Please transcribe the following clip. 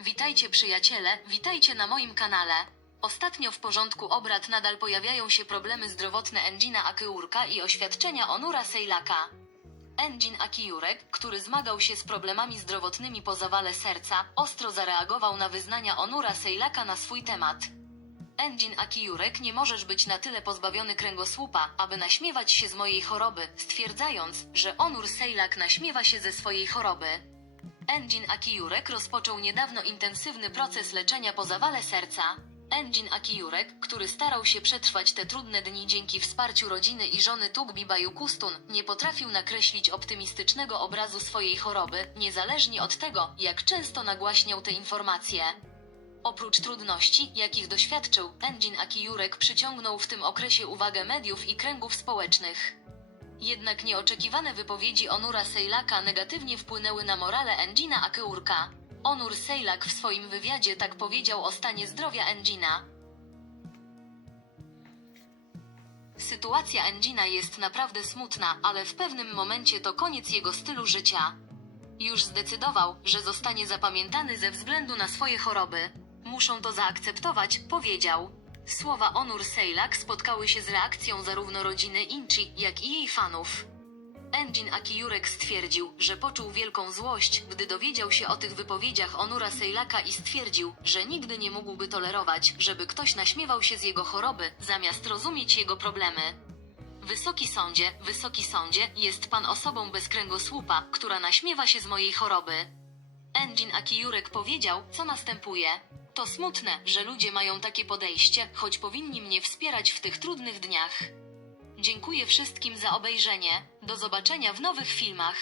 Witajcie przyjaciele, witajcie na moim kanale. Ostatnio w porządku obrad nadal pojawiają się problemy zdrowotne Engina Akyurka i oświadczenia Onura Sejlaka. Engin Akijurek, który zmagał się z problemami zdrowotnymi po zawale serca, ostro zareagował na wyznania Onura Sejlaka na swój temat. Engin Akijurek nie możesz być na tyle pozbawiony kręgosłupa, aby naśmiewać się z mojej choroby, stwierdzając, że Onur Sejlak naśmiewa się ze swojej choroby. Engin Akijurek rozpoczął niedawno intensywny proces leczenia po zawale serca. Engin Akijurek, który starał się przetrwać te trudne dni dzięki wsparciu rodziny i żony Tugbi Bayukustun, nie potrafił nakreślić optymistycznego obrazu swojej choroby, niezależnie od tego, jak często nagłaśniał te informacje. Oprócz trudności, jakich doświadczył, Engin Akijurek przyciągnął w tym okresie uwagę mediów i kręgów społecznych. Jednak nieoczekiwane wypowiedzi Onura Sejlaka negatywnie wpłynęły na morale Engina Akeurka. Onur Sejlak w swoim wywiadzie tak powiedział o stanie zdrowia Engina. Sytuacja Engina jest naprawdę smutna, ale w pewnym momencie to koniec jego stylu życia. Już zdecydował, że zostanie zapamiętany ze względu na swoje choroby. Muszą to zaakceptować, powiedział. Słowa Onur Sejlak spotkały się z reakcją zarówno rodziny Inchi, jak i jej fanów. Engin Akijurek stwierdził, że poczuł wielką złość, gdy dowiedział się o tych wypowiedziach Onura Sejlaka i stwierdził, że nigdy nie mógłby tolerować, żeby ktoś naśmiewał się z jego choroby, zamiast rozumieć jego problemy. Wysoki sądzie, wysoki sądzie, jest pan osobą bez kręgosłupa, która naśmiewa się z mojej choroby. Engin Akijurek powiedział, co następuje. To smutne, że ludzie mają takie podejście, choć powinni mnie wspierać w tych trudnych dniach. Dziękuję wszystkim za obejrzenie. Do zobaczenia w nowych filmach.